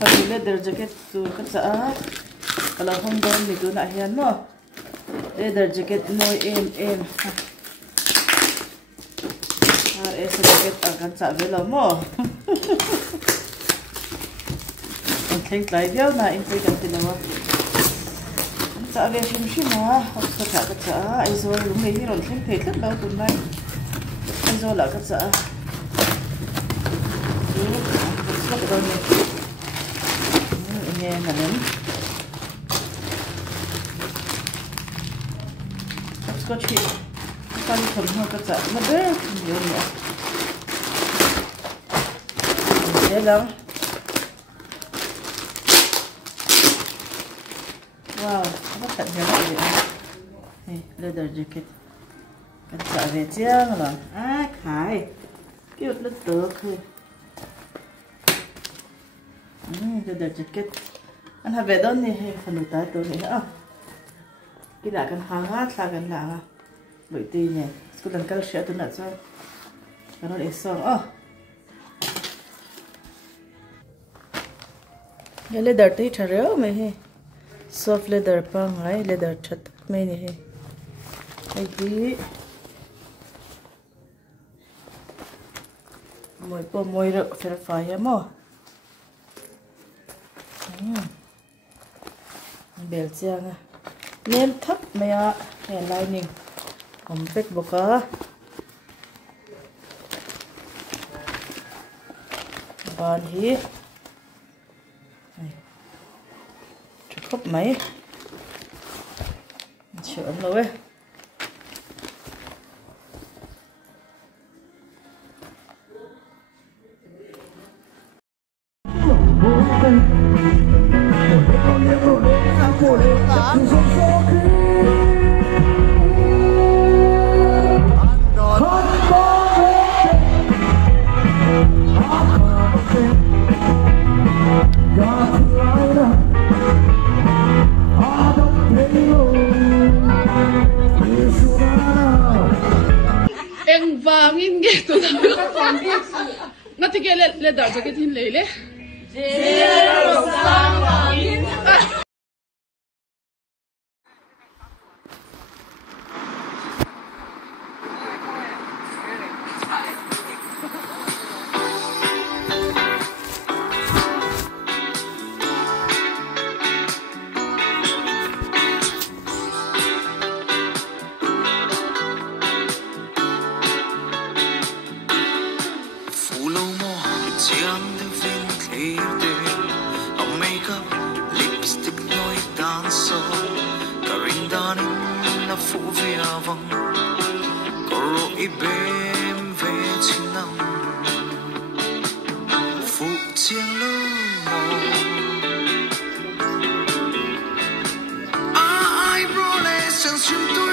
phần leather jacket tu các xã kalau không đơn thì tu lại hiền nó leather jacket noi em esa jacket akan xã về lắm mà anh thấy lại béo na anh thấy cái gì nào xã về shim mà học các xã ai rồi lúc này rồi thấy thấy rất đau tuần này ai rồi là các xã rất đau này nghe là lớn có chuyện con thầm hơn các xã nó bé nhiều nữa dễ lắm wow rất tận hiếu vậy này leather jacket các xã về chiang là khai kiểu rất tốt thôi leather jacket anh have về đó nè phần nội tại tôi này hả cái đã cần hàng hát là cần là bởi vì nè cứ lần cao sẽ tôi nợ cho nó để xong cái leather tí chả réo mày he soft leather pang ngay leather chặt mày nè he cái gì mồi rồi phải em mà bel chiang nem thấp mày hair lining complete boka ban hi khóc mấy chữa rồi Eng vangin gitu nanti kayak leather jacket hin lele zero sang vangin Ai bro lệ sang chim tu